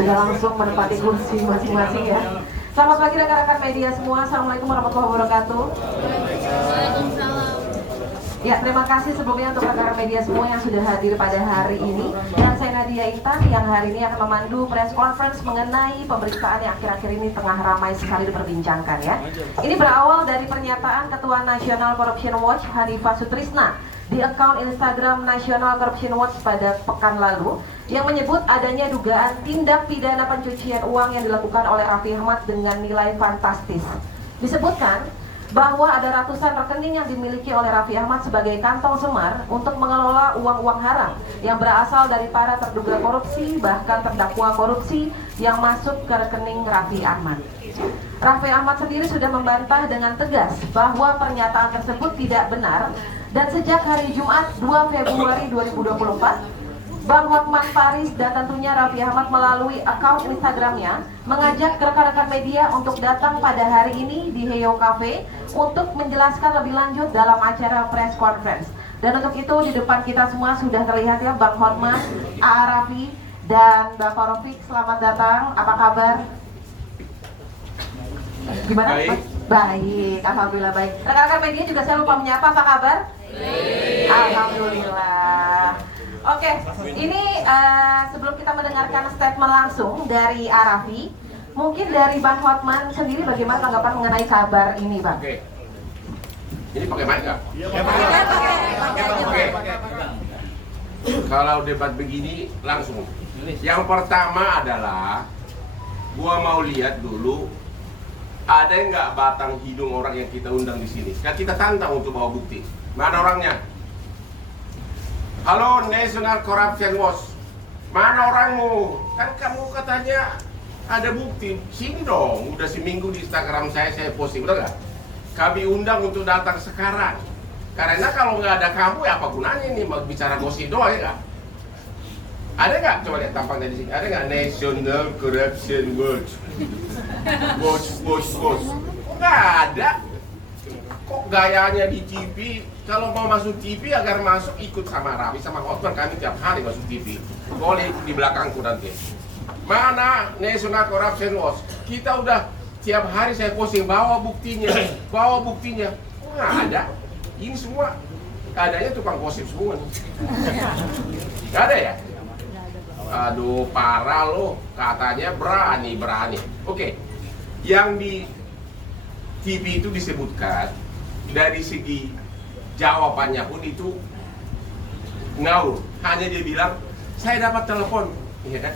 sudah langsung menempati kursi masing-masing ya. Selamat pagi rekan-rekan media semua. Assalamualaikum warahmatullahi wabarakatuh. Ya, terima kasih sebelumnya untuk rekan-rekan media semua yang sudah hadir pada hari ini. Dan saya Nadia Intan yang hari ini akan memandu press conference mengenai pemberitaan yang akhir-akhir ini tengah ramai sekali diperbincangkan ya. Ini berawal dari pernyataan Ketua National Corruption Watch Hanifah Sutrisna di akun Instagram National Corruption Watch pada pekan lalu yang menyebut adanya dugaan tindak pidana pencucian uang yang dilakukan oleh Raffi Ahmad dengan nilai fantastis. Disebutkan bahwa ada ratusan rekening yang dimiliki oleh Raffi Ahmad sebagai kantong semar untuk mengelola uang-uang haram yang berasal dari para terduga korupsi bahkan terdakwa korupsi yang masuk ke rekening Raffi Ahmad. Raffi Ahmad sendiri sudah membantah dengan tegas bahwa pernyataan tersebut tidak benar dan sejak hari Jumat 2 Februari 2024 Bang Hotman Paris dan tentunya Raffi Ahmad melalui akun Instagramnya mengajak rekan-rekan media untuk datang pada hari ini di Heyo Cafe untuk menjelaskan lebih lanjut dalam acara press conference. Dan untuk itu di depan kita semua sudah terlihat ya Bang Hotman, A.A. Raffi dan Bapak Rofik. Selamat datang, apa kabar? Gimana? Baik. Baik, alhamdulillah baik. Rekan-rekan media juga saya lupa menyapa, apa kabar? Baik. Alhamdulillah. Oke, ini sebelum kita mendengarkan statement langsung dari Arafi, mungkin dari Bang Hotman sendiri bagaimana tanggapan mengenai kabar ini, Bang? Oke. Ini pakai mic nggak? Iya, Oke. Kalau debat begini langsung. Yang pertama adalah, gua mau lihat dulu ada nggak batang hidung orang yang kita undang di sini. Kan kita tantang untuk bawa bukti. Mana orangnya? Halo National Corruption Watch, mana orangmu? Kan kamu katanya ada bukti. Sini dong, udah seminggu di Instagram saya posting, betul nggak? Kami undang untuk datang sekarang. Karena kalau nggak ada kamu, ya apa gunanya ini mau bicara gosip doang ya nggak? Ada nggak? Coba lihat tampangnya di sini. Ada nggak National Corruption Watch? Watch. Nggak ada. Kok gayanya di TV, kalau mau masuk TV agar masuk ikut sama Raffi sama Hotman, kami tiap hari masuk TV. Boleh ikut di belakangku nanti. Mana National Corruption Watch? Kita udah tiap hari saya posting, bawa buktinya. Nggak ada. Ini semua adanya tukang gosip semua. Nggak ada ya? Aduh, parah loh. Katanya berani. Oke. Yang di TV itu disebutkan, dari segi jawabannya pun itu ngawur. Hanya dia bilang, saya dapat telepon, ya kan?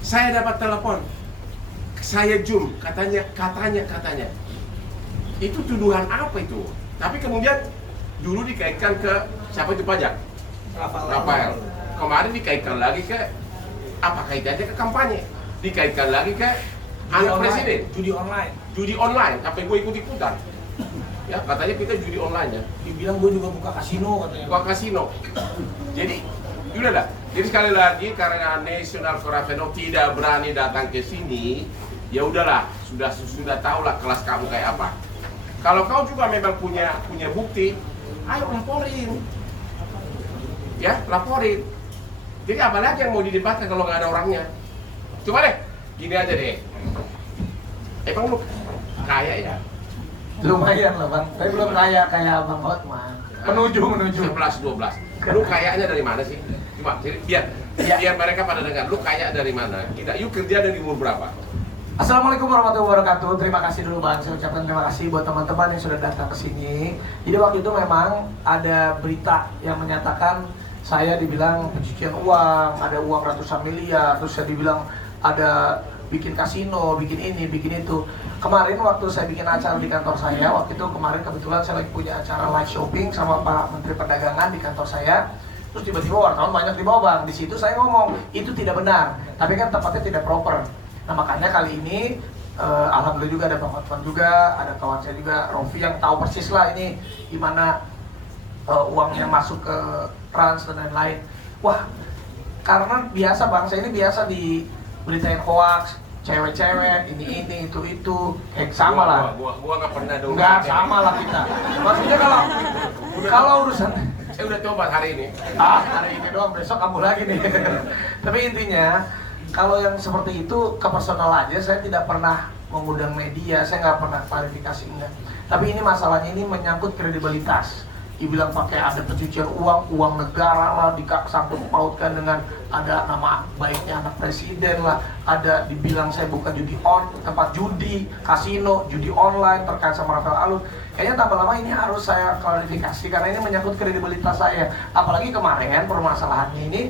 Saya dapat telepon, saya zoom, katanya. Itu tuduhan apa itu? Tapi kemudian dulu dikaitkan ke siapa itu pajak? Rafael. Kemarin dikaitkan lagi ke apa kaitannya ke kampanye? Dikaitkan lagi ke anak presiden. Judi online. Sampai gue ikut-ikutan. Ya, katanya kita judi online ya. Dibilang gue juga buka kasino katanya. Buka kasino. Jadi, udah dah. Jadi sekali lagi karena National Corruption Watch tidak berani datang ke sini, ya udahlah, sudah tahu lah kelas kamu kayak apa. Kalau kau juga memang punya bukti, ayo laporin. Ya, laporin. Jadi apalagi yang mau didebatkan kalau nggak ada orangnya? Coba deh, gini aja deh. Emang lu kaya ya? Lumayan lah bang, tapi belum kaya kayak Bang Hotman. Menuju. 11-12. Lu kayaknya dari mana sih? Coba biar mereka pada dengar. Lu kaya dari mana? Yuk kerja dari umur berapa? Assalamualaikum warahmatullahi wabarakatuh. Terima kasih dulu bang, saya ucapkan terima kasih buat teman-teman yang sudah datang ke sini. Jadi waktu itu memang ada berita yang menyatakan saya dibilang pencucian uang, ada uang ratusan miliar, terus saya dibilang ada bikin kasino, bikin ini, bikin itu. Kemarin waktu saya bikin acara di kantor saya, waktu itu kemarin kebetulan saya lagi punya acara live shopping sama Pak Menteri Perdagangan di kantor saya. Terus tiba-tiba wartawan banyak di bawah bang. Di situ saya ngomong itu tidak benar, tapi kan tempatnya tidak proper. Nah makanya kali ini alhamdulillah juga ada Bang Hotman juga, ada kawan saya juga Rofi yang tahu persis lah ini gimana uangnya masuk ke trans dan lain-lain. Wah, karena biasa bang, saya ini biasa diberitain hoax, cewek-cewek, ini, itu, sama lah. Gua nggak pernah dong. Nggak, sama lah kita. Maksudnya kalau urusan, saya udah coba hari ini. hari ini doang, besok kamu lagi nih. Tapi intinya, kalau yang seperti itu ke personal aja, saya tidak pernah mengundang media, saya nggak pernah klarifikasi enggak. Tapi ini masalahnya ini menyangkut kredibilitas. Dibilang pakai ada pencucian uang negara lah, disangkut pautkan dengan ada nama baiknya anak presiden lah, ada dibilang saya buka tempat judi, kasino, judi online terkait sama Rafael Alun. Kayaknya tambah lama ini harus saya klarifikasi karena ini menyangkut kredibilitas saya. Apalagi kemarin permasalahannya ini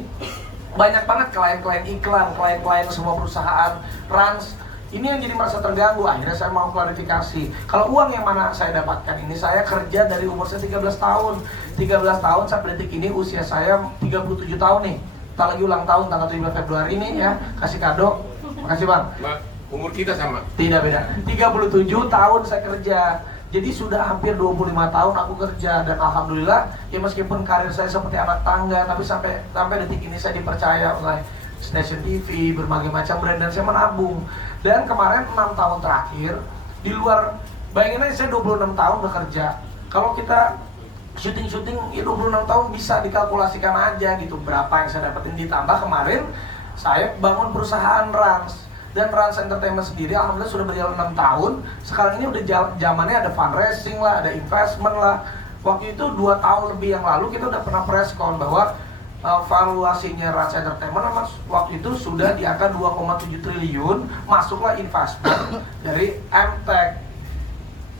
banyak banget klien-klien iklan, klien-klien semua perusahaan Rans. Ini yang jadi merasa terganggu, akhirnya saya mau klarifikasi. Kalau uang yang mana saya dapatkan ini, saya kerja dari umur saya 13 tahun. 13 tahun sampai detik ini usia saya 37 tahun nih. Kita lagi ulang tahun tanggal 17 Februari ini ya, kasih kado. Makasih Bang. Umur kita sama? Tidak beda. 37 tahun saya kerja. Jadi sudah hampir 25 tahun aku kerja dan alhamdulillah ya meskipun karir saya seperti anak tangga, tapi sampai detik ini saya dipercaya oleh Station TV, berbagai macam brand, dan saya menabung. Dan kemarin 6 tahun terakhir, di luar, bayangin aja saya 26 tahun bekerja. Kalau kita syuting ya 26 tahun bisa dikalkulasikan aja gitu, berapa yang saya dapetin. Ditambah kemarin, saya bangun perusahaan Rans. Dan Rans Entertainment sendiri, alhamdulillah sudah berjalan 6 tahun. Sekarang ini udah zamannya ada fundraising lah, ada investment lah. Waktu itu 2 tahun lebih yang lalu, kita udah pernah press con bahwa valuasinya Rans Entertainment waktu itu sudah di angka 2,7 triliun, masuklah investment dari MTech.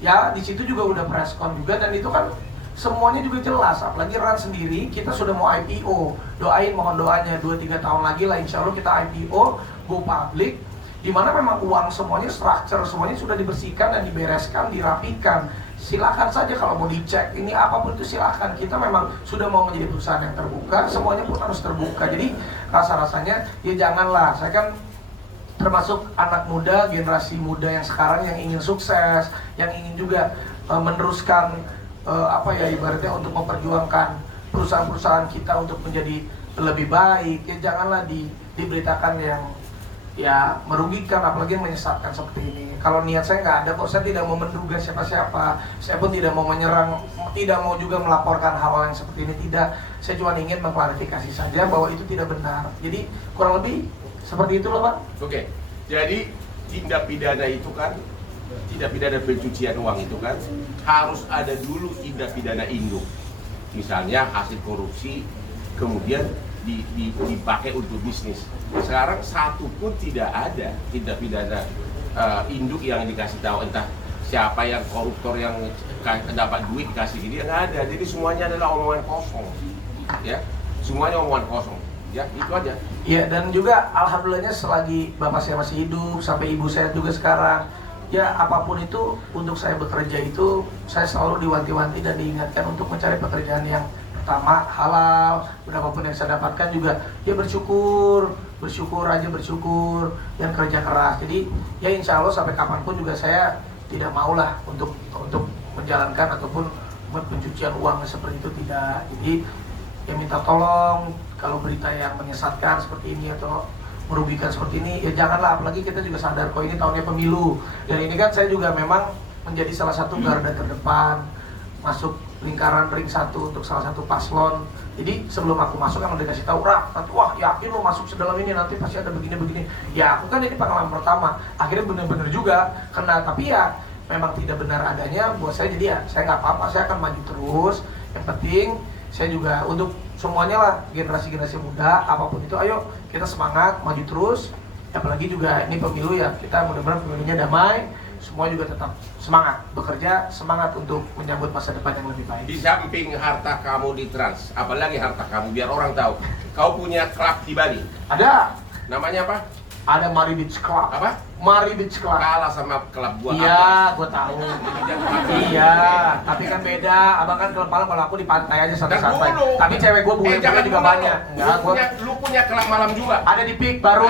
Ya, di situ juga udah press con juga, dan itu kan semuanya juga jelas. Apalagi Rans sendiri, kita sudah mau IPO. Doain, mohon doanya 2-3 tahun lagi lah insya Allah kita IPO, go public, dimana memang uang semuanya, structure semuanya sudah dibersihkan dan dibereskan, dirapikan. Silakan saja kalau mau dicek, ini apapun itu silakan. Kita memang sudah mau menjadi perusahaan yang terbuka, semuanya pun harus terbuka. Jadi rasa-rasanya ya janganlah, saya kan termasuk anak muda, generasi muda yang sekarang yang ingin sukses, yang ingin juga meneruskan ibaratnya untuk memperjuangkan perusahaan-perusahaan kita untuk menjadi lebih baik. Ya janganlah diberitakan yang ya merugikan, apalagi yang menyesatkan seperti ini. Kalau niat saya nggak ada kok, saya tidak mau menduga siapa-siapa, saya pun tidak mau menyerang, tidak mau juga melaporkan hal-hal yang seperti ini, tidak. Saya cuma ingin mengklarifikasi saja bahwa itu tidak benar. Jadi kurang lebih seperti itu loh Pak. Oke, jadi tindak pidana itu kan, tindak pidana pencucian uang itu kan harus ada dulu tindak pidana induk. Misalnya hasil korupsi, kemudian dipakai untuk bisnis. Sekarang satu pun tidak ada tindak pidana induk yang dikasih tahu, entah siapa yang koruptor yang dapat duit dikasih gini, nggak ada. Jadi semuanya adalah omongan kosong, ya, semuanya omongan kosong, ya, itu aja. Ya, dan juga alhamdulillahnya selagi bapak saya masih hidup, sampai ibu saya juga sekarang, ya apapun itu untuk saya bekerja itu saya selalu diwanti-wanti dan diingatkan untuk mencari pekerjaan yang pertama halal, berapapun yang saya dapatkan juga ya bersyukur dan kerja keras. Jadi ya insya Allah sampai kapanpun juga saya tidak maulah untuk menjalankan ataupun pencucian uang seperti itu, tidak. Jadi ya minta tolong kalau berita yang menyesatkan seperti ini atau merugikan seperti ini ya janganlah. Apalagi kita juga sadar kok ini tahunnya pemilu, dan ini kan saya juga memang menjadi salah satu garda terdepan masuk lingkaran ring 1 untuk salah satu paslon. Jadi sebelum aku masuk kan udah dikasih tahu, nanti wah yakin lo masuk sedalam ini nanti pasti ada begini-begini. Ya aku kan ini pengalaman pertama, akhirnya bener-bener juga kena, tapi ya memang tidak benar adanya buat saya. Jadi ya saya nggak apa-apa, saya akan maju terus. Yang penting saya juga untuk semuanya lah, generasi-generasi muda apapun itu, ayo kita semangat maju terus. Apalagi juga ini pemilu ya, kita mudah-mudahan pemilunya damai, semua juga tetap semangat bekerja, semangat untuk menyambut masa depan yang lebih baik. Di samping harta kamu di Trans, apalagi harta kamu biar orang tahu, kau punya klub di Bali. Ada. Namanya apa? Ada Mari Beach Club. Apa? Mari Beach Club. Kalah sama klub gua. Iya, gua tahu. Iya, tapi kan beda. Abang kan klub malam, kalau aku di pantai aja santai-santai. Tapi cewek gua bule-bule juga banyak. Enggak, lu punya klub malam juga. Ada di Peak baru.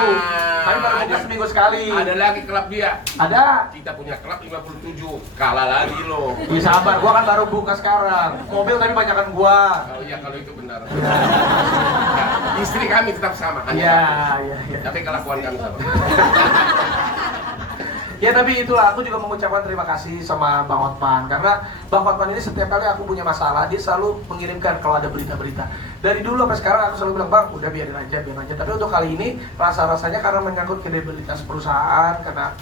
Tapi baru ada seminggu sekali. Ada lagi klub dia. Ada. Kita punya klub 57. Kalah lagi lo. Iya sabar, gua kan baru buka sekarang. Mobil tapi banyakan gua. Kalau itu benar. Istri kami tetap sama. Iya. Tapi kelakuan kami sama. Ya tapi itulah, aku juga mengucapkan terima kasih sama Bang Hotman. Karena Bang Hotman ini setiap kali aku punya masalah, dia selalu mengirimkan kalau ada berita-berita. Dari dulu sampai sekarang aku selalu bilang, Bang, udah biarin aja. Tapi untuk kali ini, rasa-rasanya karena menyangkut kredibilitas perusahaan, karena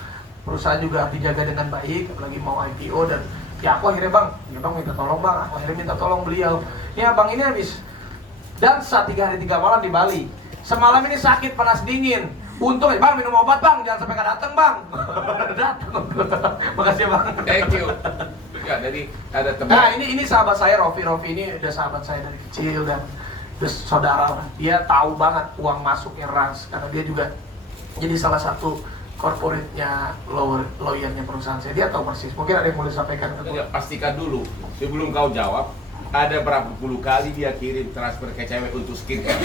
perusahaan juga harus dijaga dengan baik, apalagi mau IPO. Dan ya aku akhirnya, Bang, ya Bang minta tolong Bang, aku akhirnya minta tolong beliau. Ya Bang, ini habis dansa 3 hari 3 malam di Bali. Semalam ini sakit, panas dingin. Untung ya Bang, minum obat Bang, jangan sampai gak datang Bang. Datang. Makasih ya Bang. Thank you. Ya, jadi ada teman. Nah ini sahabat saya Rofi ini udah sahabat saya dari kecil dan udah saudara lah. Dia tahu banget uang masuknya Rans karena dia juga jadi salah satu corporate-nya lawyernya perusahaan saya. Dia tahu persis. Mungkin ada yang boleh sampaikan ke Ya, pastikan dulu sebelum kau jawab. Ada berapa puluh kali dia kirim transfer ke cewek untuk skincare.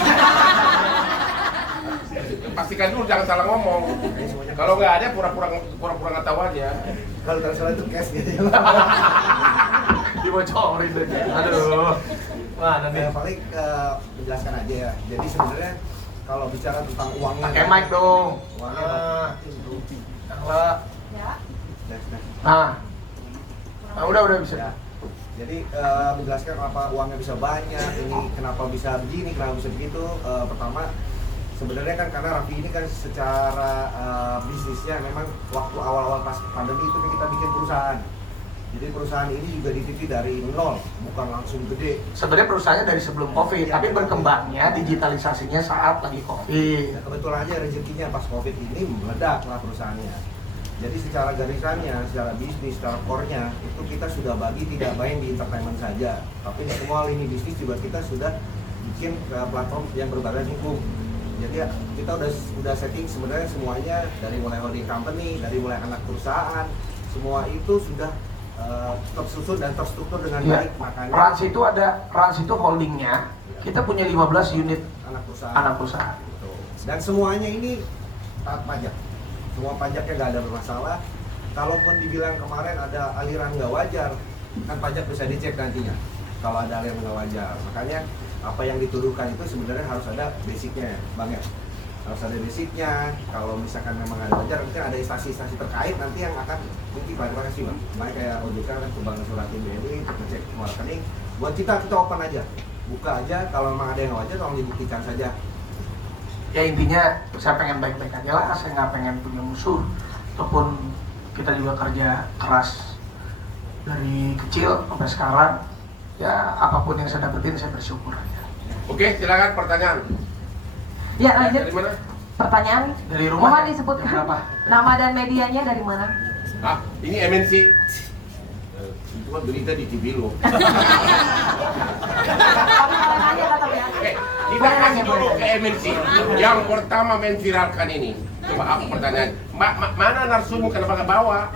Pastikan dulu, jangan salah ngomong. Kalau nggak ada, pura-pura nggak tahu aja. Kalau transfer itu cash gitu. dibocorin aja. Aduh. Wah, nanti Paling menjelaskan aja ya. Jadi sebenarnya kalau bicara tentang uangnya, pakai mic dong. Uangnya Kalau Ya. nah, udah bisa. ya. Jadi menjelaskan kenapa uangnya bisa banyak, ini kenapa bisa begini, kenapa bisa begitu. Pertama, sebenarnya kan karena Raffi ini kan secara bisnisnya memang waktu awal-awal pas pandemi itu kita bikin perusahaan. Jadi perusahaan ini juga dititi dari nol, bukan langsung gede. Sebenarnya perusahaannya dari sebelum COVID, tapi berkembangnya digitalisasinya saat lagi COVID. Nah, kebetulan aja rezekinya pas COVID ini meledak lah perusahaannya. Jadi secara garisannya, secara bisnis, secara core-nya itu kita sudah bagi tidak main di entertainment saja, tapi semua lini bisnis juga kita sudah bikin ke platform yang berbadan hukum. Jadi ya, kita udah setting sebenarnya semuanya dari mulai holding company, dari mulai anak perusahaan, semua itu sudah tersusun dan terstruktur dengan baik. Makanya Rans itu holdingnya. Kita punya 15 unit anak perusahaan. Dan semuanya ini taat pajak. Semua pajaknya nggak ada bermasalah. Kalaupun dibilang kemarin ada aliran nggak wajar, kan pajak bisa dicek nantinya. Kalau ada aliran nggak wajar, makanya apa yang dituduhkan itu sebenarnya harus ada basicnya, Bang ya. Harus ada basicnya. Kalau misalkan memang ada wajar, mungkin ada instansi-instansi terkait nanti yang akan mungkin klarifikasi Bang. Makanya kayak OJK kan ke Bank Suratin BNI untuk ngecek semua rekening. Buat kita open aja, buka aja. Kalau memang ada yang nggak wajar, tolong dibuktikan saja. Ya intinya saya pengen baik-baik aja lah, saya nggak pengen punya musuh. Ataupun kita juga kerja keras dari kecil sampai sekarang. Ya apapun yang saya dapetin saya bersyukur aja. Oke, silakan pertanyaan. Ya, lanjut. Dari mana? Pertanyaan. Dari rumah. Mohon Ya? disebutkan Berapa? nama dan medianya dari mana? Ah, ini MNC. Itu kan berita di TV lo. Tapi boleh nanya tetap ya. Kita Boleh kasih nanya, dulu boleh. ke MNC yang pertama menviralkan ini. Coba aku pertanyaan, mana narsumu kenapa nggak bawa?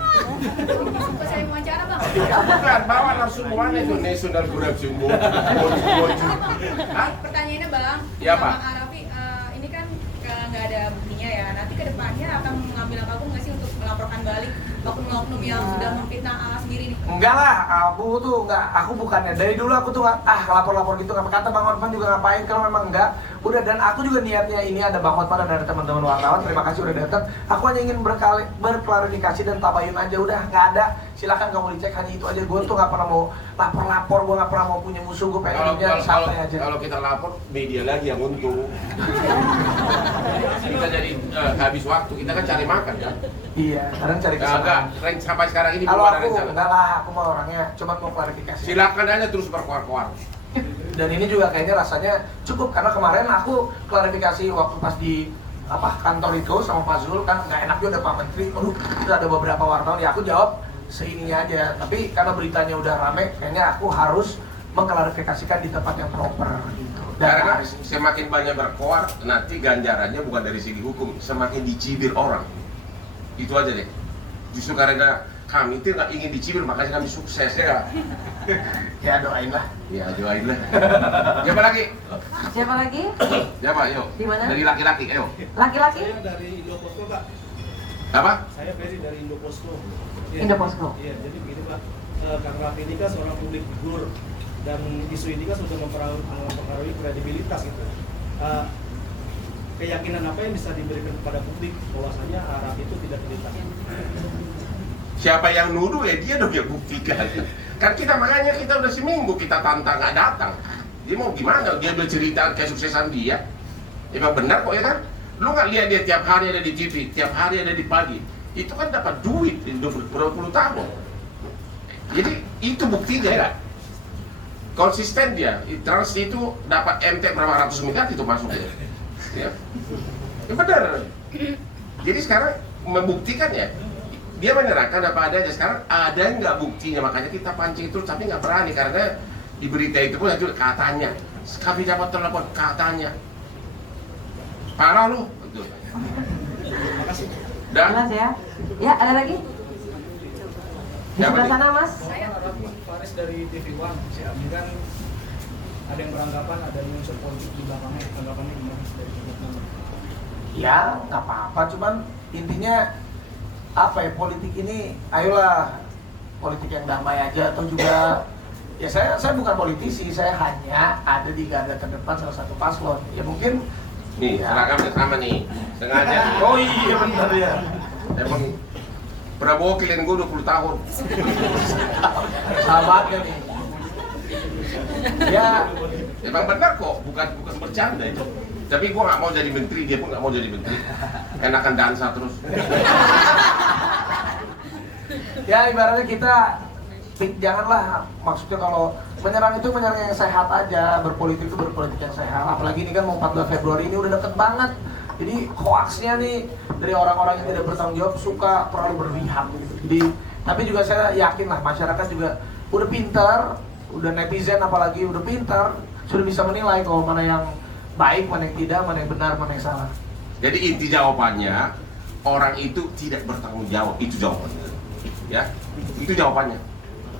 Saya wawancara bang. Bukan, bawa narsumu mana itu National Corruption Board. Hah? Pertanyaannya bang. Iya, Pak. Bang Arafi, ini kan nggak ada buktinya ya. Nanti kedepannya akan mengambil langkah hukum nggak sih untuk melaporkan balik oknum-oknum yang sudah memfitnah sendiri nih? Enggak lah, aku bukannya dari dulu aku tuh lapor-lapor gitu, nggak kata Bang Hotman juga ngapain kalau memang enggak. Udah, dan aku juga niatnya ini ada Bang Hotman dan ada teman-teman wartawan, terima kasih udah datang. Aku hanya ingin berklarifikasi dan tabayun aja, udah nggak ada. Silakan kamu dicek, hanya itu aja. Gue tuh nggak pernah mau lapor, gue nggak pernah mau punya musuh, gue pengen santai aja. Kalau kita lapor, media lagi yang untung. Kita jadi habis waktu, kita kan cari makan kan. Iya, kadang cari Enggak, kesalahan. sampai sekarang ini Kalau belum ada aku rencana. enggak lah, aku mau orangnya cuma mau klarifikasi. Silakan aja terus berkuar-kuar. Dan ini juga kayaknya rasanya cukup karena kemarin aku klarifikasi waktu pas di kantor itu sama Pak Zul kan nggak enak juga ada Pak Menteri. Aduh, terus ada beberapa wartawan ya aku jawab seininya aja. Tapi karena beritanya udah rame, kayaknya aku harus mengklarifikasikan di tempat yang proper gitu. Karena semakin banyak berkoar, nanti ganjarannya bukan dari segi hukum, semakin dicibir orang. Itu aja deh. Justru karena kami itu nggak ingin dicibir, makanya kami sukses ya. Ya doain lah. Ya doain lah. Siapa lagi? Siapa lagi? Siapa? Yuk. Di mana? Dari laki-laki, ayo. Laki-laki? Saya dari Indoposko Pak. Apa? Saya Ferry dari Indoposko. Indoposko. Iya, jadi begini Pak. Kang Raffi ini kan seorang publik figur dan isu ini kan sudah mempengaruhi kredibilitas gitu. keyakinan apa yang bisa diberikan kepada publik bahwasanya Arab itu tidak terlibat? Siapa yang nuduh ya dia dong yang buktikan. Kan kita makanya kita udah seminggu kita tantang nggak datang. Dia mau gimana? Dia bercerita kesuksesan dia. Emang benar kok ya kan? Lu nggak lihat dia tiap hari ada di TV, tiap hari ada di pagi. Itu kan dapat duit berpuluh tahun. Jadi itu buktinya ya. Konsisten dia. Trans itu dapat MT berapa ratus miliar itu masuknya. Ya, ya benar. Jadi sekarang membuktikan ya. Dia menyerahkan apa adanya. Sekarang ada nggak buktinya, makanya kita pancing terus tapi nggak berani karena di berita itu pun juga katanya. Kami dapat telepon katanya. Parah lu. Betul. Dan Jelas ya. Ya, ada lagi? Di Siapa sebelah nih? sana, Mas. Raffi Faris dari TV One, si Abi kan ada yang beranggapan ada unsur politik di belakangnya, tanggapannya gimana dari TV One? Ya nggak apa-apa, cuman intinya apa ya, politik ini ayolah politik yang damai aja, atau juga ya saya bukan politisi, saya hanya ada di garda terdepan salah satu paslon. Ya mungkin nih ya. seragamnya sama nih, sengaja nih. Oh iya benar ya. Emang Prabowo klien gue 20 tahun. Sahabatnya nih. Ya Emang benar kok, bukan bercanda itu. Tapi gue nggak mau jadi menteri, dia pun nggak mau jadi menteri. Enakan dansa terus. ya ibaratnya kita janganlah, maksudnya kalau menyerang itu menyerang yang sehat aja, berpolitik itu berpolitik yang sehat. Apalagi ini kan mau 14 Februari ini udah deket banget. Jadi hoaxnya nih dari orang-orang yang tidak bertanggung jawab suka terlalu berpihak gitu. Jadi tapi juga saya yakin lah masyarakat juga udah pintar, udah netizen apalagi udah pintar, sudah bisa menilai kalau mana yang baik, mana yang tidak, mana yang benar, mana yang salah. Jadi inti jawabannya, orang itu tidak bertanggung jawab, itu jawabannya. Ya, itu jawabannya.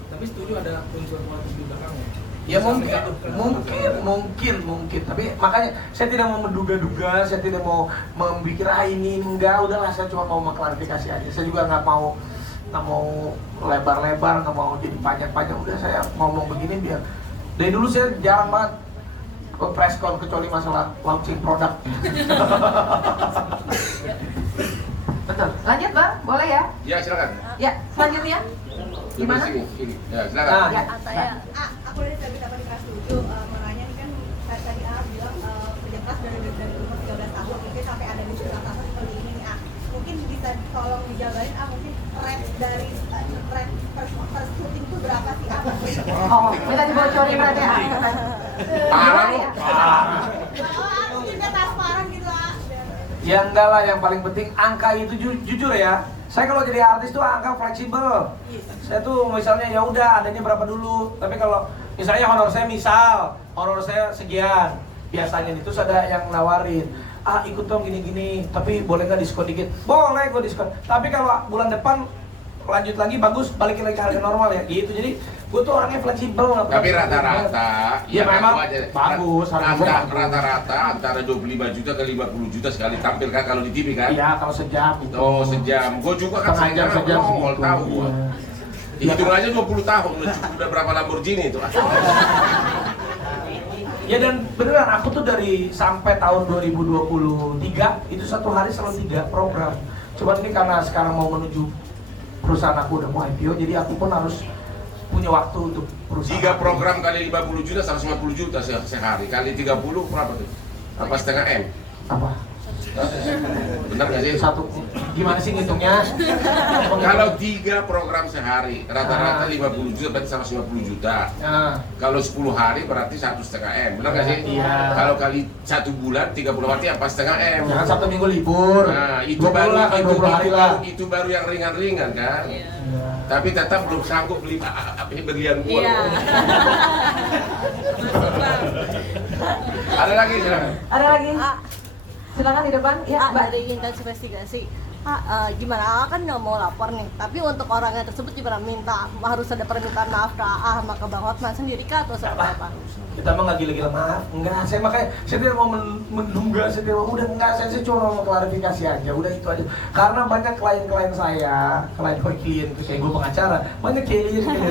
Tapi setuju ada unsur politik di belakangnya. Ya mungkin, tapi makanya saya tidak mau menduga-duga, saya tidak mau memikir ini enggak, udahlah saya cuma mau mengklarifikasi aja. Saya juga nggak mau lebar-lebar, nggak mau jadi panjang-panjang. Udah saya ngomong begini biar dari dulu saya jarang banget press con kecuali masalah launching produk. Betul. Lanjut, Bang. Boleh ya? Ya silakan. Ya, selanjutnya. Gimana? Sini. Ya silakan. Nah, Ya, Aku dari tadi dapat setuju, makanya ini kan tadi bilang kerja keras dari umur 13 tahun itu sampai ada di 9 tahun seperti ini nih. Mungkin bisa tolong dijabarin mungkin rate dari rate per syuting itu berapa sih? Oh, minta dibocorin berarti ya. Parah lu. Mungkin nggak transparan gitu Ya enggak lah, yang paling penting angka itu jujur ya. Saya kalau jadi artis tuh angka fleksibel. Saya tuh misalnya ya udah adanya berapa dulu. Tapi kalau misalnya honor saya sekian. Biasanya itu ada yang nawarin, ikut dong gini-gini, tapi boleh nggak diskon dikit? Boleh gue diskon. Tapi kalau bulan depan lanjut lagi bagus, balikin lagi ke harga normal ya. Gitu. Jadi gue tuh orangnya fleksibel. Tapi rata-rata ya memang ngaku aja. bagus, harganya bagus. Rata-rata antara 25 juta ke 50 juta sekali tampil kan kalau di TV kan? Iya, kalau sejam itu. Oh sejam, gue juga kan Setengah jam, sejam nongol segitu. tahu gua. Iya. Hitung aja 20 tahun, udah berapa Lamborghini itu? Ya dan beneran aku tuh dari sampai tahun 2023 itu satu hari selalu 3 program. Cuman ini karena sekarang mau menuju perusahaan aku udah mau IPO, jadi aku pun harus punya waktu untuk perusahaan. 3 program kali 50 juta, 150 juta sehari. Kali 30 berapa tuh? Apa setengah M? Apa? Benar nggak sih? Satu. Gimana sih ngitungnya? Kalau 3 program sehari, rata-rata 50 juta berarti 150 juta. Nah, Kalau 10 hari berarti 1,5 M, benar nggak sih? Iya. Kalau kali 1 bulan 30 berarti apa setengah M? jangan Sabtu Minggu libur. Nah, itu 20 baru lah, kan 20 hari lah. itu baru yang ringan-ringan kan? Iya. Tapi tetap belum sanggup beli berlian gua. Iya. Ada lagi silakan. Ada lagi? Silakan di depan. Ya, Mbak. Dari investigasi gimana kan nggak mau lapor nih, tapi untuk orangnya tersebut gimana, minta harus ada permintaan maaf ke sama ke Bang Hotman sendiri kah atau seperti apa? Kita mah nggak gila-gila maaf, enggak. Saya tidak mau menduga, saya tidak mau, udah enggak, saya cuma mau klarifikasi aja, udah itu aja. Karena banyak klien saya, klien itu kayak gue pengacara, banyak klien saya,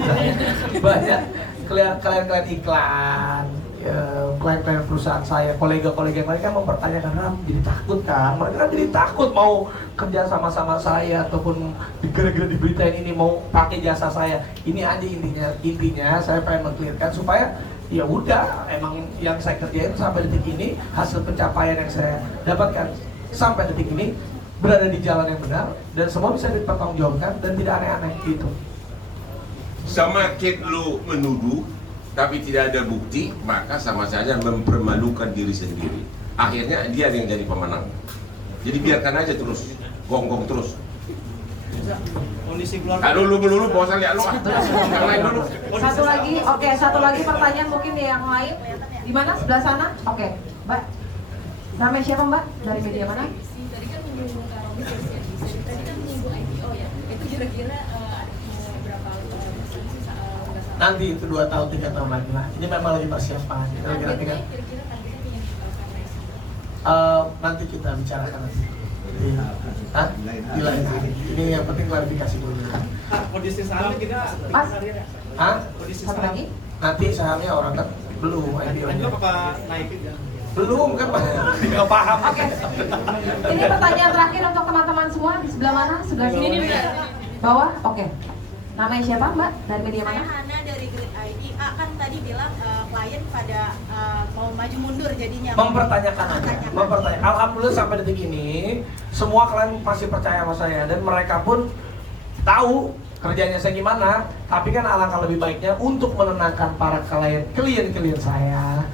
banyak klien iklan, klien-klien perusahaan saya, kolega-kolega yang lain kan mempertanyakan, Ram, jadi takut kan? Mereka kan jadi takut mau kerja sama-sama saya ataupun gara-gara diberitain ini mau pakai jasa saya. Ini aja intinya saya pengen mengklirkan supaya ya udah, emang yang saya kerjain sampai detik ini, hasil pencapaian yang saya dapatkan sampai detik ini berada di jalan yang benar dan semua bisa dipertanggungjawabkan dan tidak aneh-aneh gitu. Semakin lu menuduh tapi tidak ada bukti, maka sama saja mempermalukan diri sendiri. Akhirnya dia yang jadi pemenang. Jadi biarkan aja terus, gonggong terus. Kondisi keluarga. Kalau lu melulu bosan lihat lu, yang lain dulu. Satu lagi, oke, satu lagi pertanyaan mungkin yang lain. Di mana? Sebelah sana? Oke, Mbak. Namanya siapa Mbak? Dari media mana? Tadi kan menyinggung Romi tadi kan menyinggung IPO ya. Itu kira-kira berapa persen sih nggak salah? Nanti itu 2 tahun 3 tahun lagi lah. Ini memang lagi persiapan. Kira-kira targetnya punya karena Nanti kita bicarakan nanti. Di lain hari. Ini yang penting klarifikasi dulu. Kondisi saham kita Mas? kondisi Satu lagi? Nanti sahamnya orang kan belum IPO-nya. apa naik? Belum kan nggak paham. Oke. Ini pertanyaan terakhir untuk teman-teman semua di sebelah mana? Sebelah sini. Bawah? Oke. Namanya siapa Mbak? Dari media Saya mana? Hana dari Grid ID. Kan tadi bilang klien pada mau maju mundur jadinya. Mempertanyakan aja. Mempertanyakan. Alhamdulillah sampai detik ini semua klien masih percaya sama saya dan mereka pun tahu kerjanya saya gimana. Tapi kan alangkah lebih baiknya untuk menenangkan para klien saya,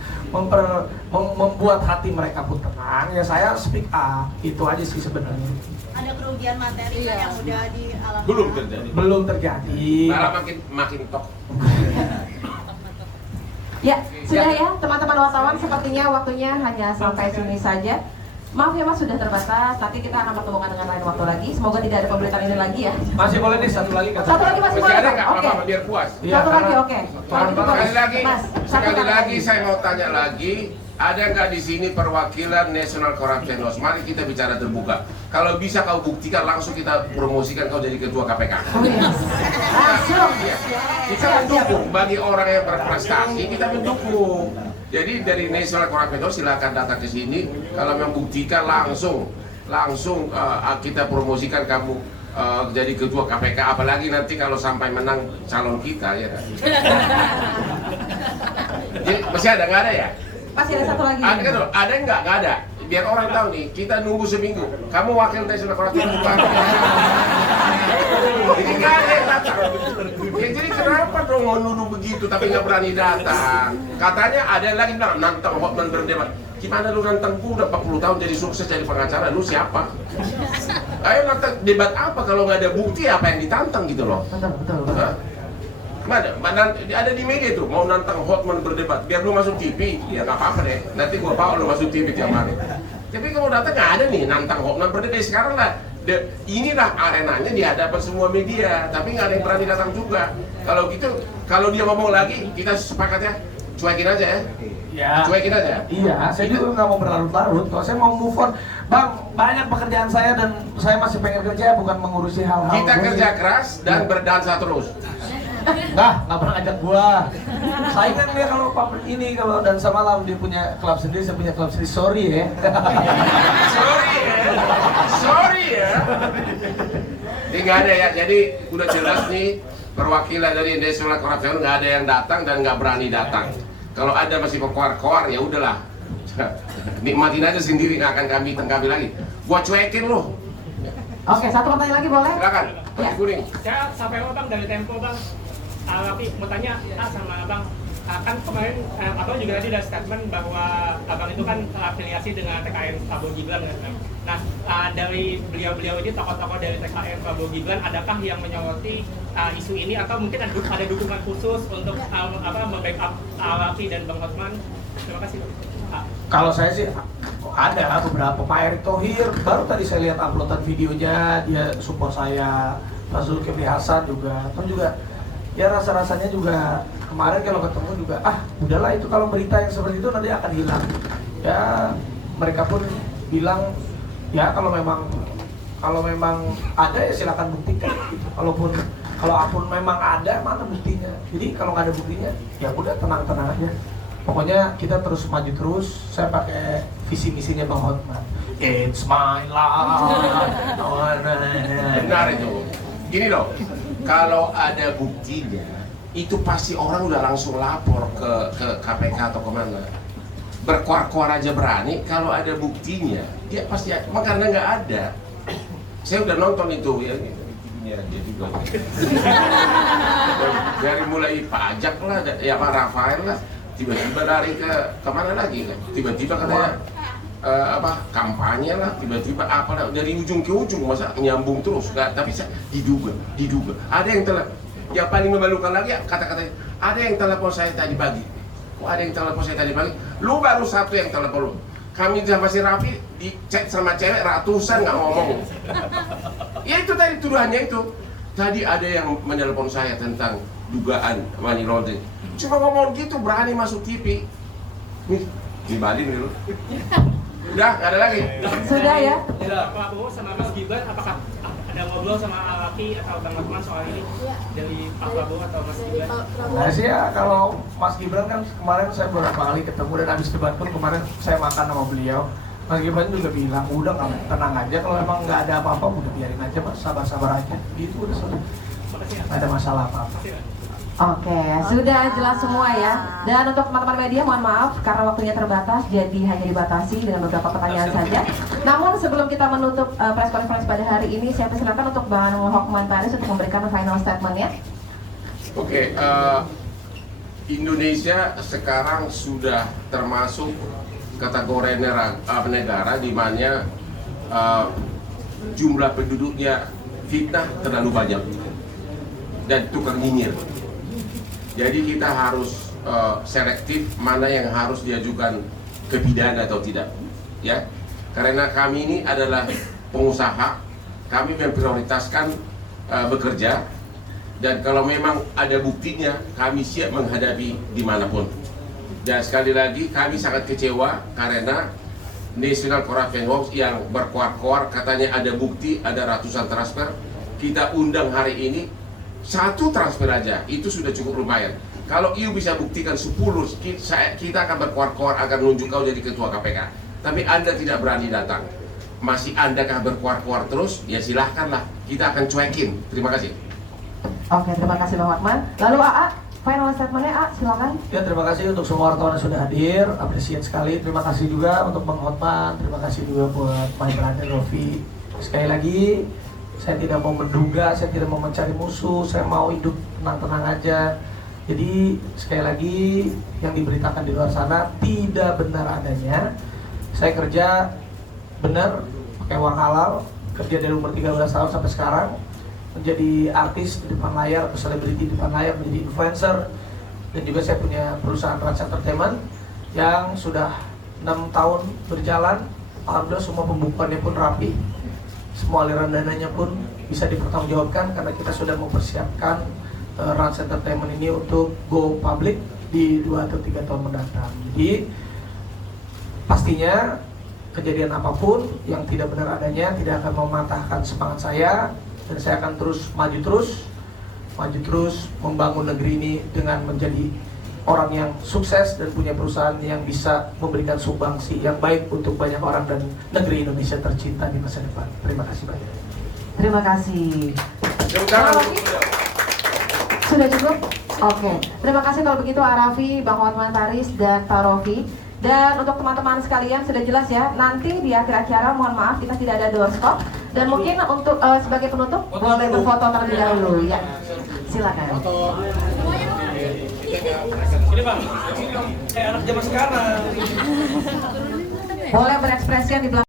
membuat hati mereka pun tenang. Ya saya speak up. Itu aja sih sebenarnya. Ada kerugian materi kan yang udah dialami. Belum terjadi. Malah Belum terjadi. makin tok. Ya, sudah ya teman-teman wartawan, sepertinya waktunya hanya sampai sini saja. Maaf ya Mas, sudah terbatas. Nanti kita akan pertemukan dengan lain waktu lagi. Semoga tidak ada pemberitaan ini lagi ya. Masih boleh nih satu lagi kata. Satu lagi masih boleh, ada Pak? nggak Oke. apa-apa biar puas. Iya, Satu lagi, karena- oke. Kalau gitu Sekali bagus. lagi, Mas, satu sekali kata lagi saya mau tanya lagi, ada nggak di sini perwakilan National Corruption Watch? Mari kita bicara terbuka. Kalau bisa kau buktikan langsung kita promosikan kau jadi ketua KPK. Oh iya. Langsung. Iya. Kita mendukung bagi orang yang berprestasi, kita mendukung. Jadi dari National Corruption Watch silakan datang ke sini. Kalau membuktikan langsung kita promosikan kamu jadi ketua KPK. Apalagi nanti kalau sampai menang calon kita ya. Jadi masih ada nggak ada ya? Masih ada satu lagi. Ada kan? Ada nggak? Nggak ada. Biar orang tahu nih, kita nunggu seminggu. Kamu wakil National Corruption bukan? Jadi nggak ada yang datang. Ya, jadi kenapa dong menuduh begitu tapi nggak berani datang? Katanya ada yang lagi bilang nantang Hotman berdebat. Gimana lu nantang? Gua udah 40 tahun jadi sukses jadi pengacara. Lu siapa? Ayo nantang debat apa kalau nggak ada bukti apa yang ditantang gitu loh? Betul. Hah? Mana ada di media tuh mau nantang Hotman berdebat biar lu masuk TV ya nggak apa-apa deh nanti gua bawa lu masuk TV tiap hari tapi kalau datang nggak ada nih nantang Hotman berdebat sekarang lah inilah arenanya di hadapan semua media tapi nggak ada yang berani datang juga kalau gitu kalau dia ngomong lagi kita sepakat ya cuekin aja ya Ya. cuekin aja Iya, saya juga nggak mau berlarut-larut. Kalau saya mau move on, Bang, banyak pekerjaan saya dan saya masih pengen kerja, bukan mengurusi hal-hal. kita kerja keras dan berdansa terus. Nggak pernah ajak gua. Saingan dia kalau pabrik ini kalau dansa malam dia punya klub sendiri, saya punya klub sendiri. Sorry ya. Sorry ya. Ini nggak ada ya. Jadi udah jelas nih perwakilan dari National Corruption nggak ada yang datang dan nggak berani datang. Kalau ada masih berkoar-koar ya udahlah. Nikmatin aja sendiri nggak akan kami tanggapi lagi. Gua cuekin loh. Oke, satu pertanyaan lagi boleh? Silakan. Baju kuning. Saya sampai bang dari Tempo bang. Tapi mau tanya sama abang, kan kemarin abang juga tadi ada statement bahwa abang itu kan afiliasi dengan TKN Prabowo Gibran kan. Nah dari beliau-beliau ini tokoh-tokoh dari TKN Prabowo Gibran, adakah yang menyoroti isu ini atau mungkin ada dukungan khusus untuk membackup Rafi dan Bang Hotman? Terima kasih. Kalau saya sih ada beberapa. Pak Erick Thohir baru tadi saya lihat uploadan videonya, dia support saya. Pak Zulkifli Hasan juga, kan juga ya rasa-rasanya juga kemarin kalau ketemu juga udahlah itu kalau berita yang seperti itu nanti akan hilang. Ya mereka pun bilang ya kalau memang ada ya silakan buktikan. Kalaupun memang ada mana buktinya. Jadi kalau nggak ada buktinya ya udah tenang-tenang aja. Pokoknya kita terus maju terus. Saya pakai visi misinya Bang Hotman. It's my life. Benar itu. Gini loh, kalau ada buktinya, itu pasti orang udah langsung lapor ke KPK atau kemana. Berkuar-kuar aja berani, kalau ada buktinya, dia pasti, karena nggak ada. Saya udah nonton itu ya, dia juga. Dari mulai pajak lah, ya Pak Rafael lah, tiba-tiba lari ke kemana lagi kan? Tiba-tiba katanya kampanye lah, tiba-tiba apalah, dari ujung ke ujung, masa nyambung terus. Nggak, tapi saya diduga. Ada yang yang paling memalukan lagi kata-katanya, ada yang telepon saya tadi pagi. Kok ada yang telepon saya tadi pagi? Lu baru satu yang telepon lu. Kami sama si Raffi dicek sama cewek ratusan nggak ngomong. Ya itu tadi tuduhannya itu. Tadi ada yang menelpon saya tentang dugaan money laundering. Cuma ngomong gitu berani masuk TV. Nih, dibalin dulu. Udah, nggak ada lagi. Sudah ya. Pak Prabowo sama Mas Gibran, apakah ada ngobrol sama Alaki atau Bang Hotman soal ini dari Pak Prabowo atau Mas Gibran? Nah sih ya, kalau Mas Gibran kan kemarin saya beberapa kali ketemu dan habis debat pun kemarin saya makan sama beliau. Mas Gibran juga bilang, udah kamu tenang aja, kalau emang nggak ada apa-apa udah biarin aja Mas, sabar-sabar aja. Gitu udah selesai. Nggak ada masalah apa-apa. Oke, sudah jelas semua ya. Dan untuk teman-teman media, mohon maaf karena waktunya terbatas, jadi hanya dibatasi dengan beberapa pertanyaan saja. Namun sebelum kita menutup press conference pada hari ini, saya persilakan untuk Bang Hotman Paris untuk memberikan final statement-nya. Oke, Indonesia sekarang sudah termasuk kategori negara di mana jumlah penduduknya fitnah terlalu banyak dan tukang nyinyir. Jadi kita harus selektif mana yang harus diajukan ke pidana atau tidak, ya. Karena kami ini adalah pengusaha, kami memprioritaskan bekerja, dan kalau memang ada buktinya, kami siap menghadapi dimanapun. Dan sekali lagi, kami sangat kecewa karena National Corruption Watch yang berkuar-kuar katanya ada bukti, ada ratusan transfer. Kita undang hari ini, satu transfer aja, itu sudah cukup lumayan. Kalau you bisa buktikan 10, kita akan berkuar-kuar akan menunjuk kau jadi ketua KPK. Tapi Anda tidak berani datang. Masih Anda kah berkuar-kuar terus? Ya silahkanlah, kita akan cuekin. Terima kasih. Oke, terima kasih Bang Hotman. Lalu AA, final statement-nya A, silakan. Ya, terima kasih untuk semua wartawan yang sudah hadir, apresiat sekali. Terima kasih juga untuk Bang Hotman, terima kasih juga buat my brother Rofi. Sekali lagi, saya tidak mau menduga, saya tidak mau mencari musuh, saya mau hidup tenang-tenang aja. Jadi sekali lagi yang diberitakan di luar sana tidak benar adanya. Saya kerja benar pakai uang halal, kerja dari umur 13 tahun sampai sekarang, menjadi artis di depan layar, atau selebriti di depan layar, menjadi influencer. Dan juga saya punya perusahaan Trans Entertainment yang sudah 6 tahun berjalan. Alhamdulillah semua pembukuannya pun rapi, semua aliran dananya pun bisa dipertanggungjawabkan karena kita sudah mempersiapkan Trans Entertainment ini untuk go public di 2 atau 3 tahun mendatang. Jadi pastinya kejadian apapun yang tidak benar adanya tidak akan mematahkan semangat saya, dan saya akan terus maju terus membangun negeri ini dengan menjadi orang yang sukses dan punya perusahaan yang bisa memberikan sumbangsi yang baik untuk banyak orang dan negeri Indonesia tercinta di masa depan. Terima kasih banyak. Terima kasih. Sudah cukup? Oke. Terima kasih kalau begitu Arafi, Bang Hotman Paris, dan Tarofi. Dan untuk teman-teman sekalian sudah jelas ya, nanti di akhir acara mohon maaf kita tidak ada doorstop. Dan mungkin untuk sebagai penutup boleh berfoto terlebih dahulu ya. Silakan. Ini Bang, kayak anak zaman sekarang. Boleh berekspresi di belakang.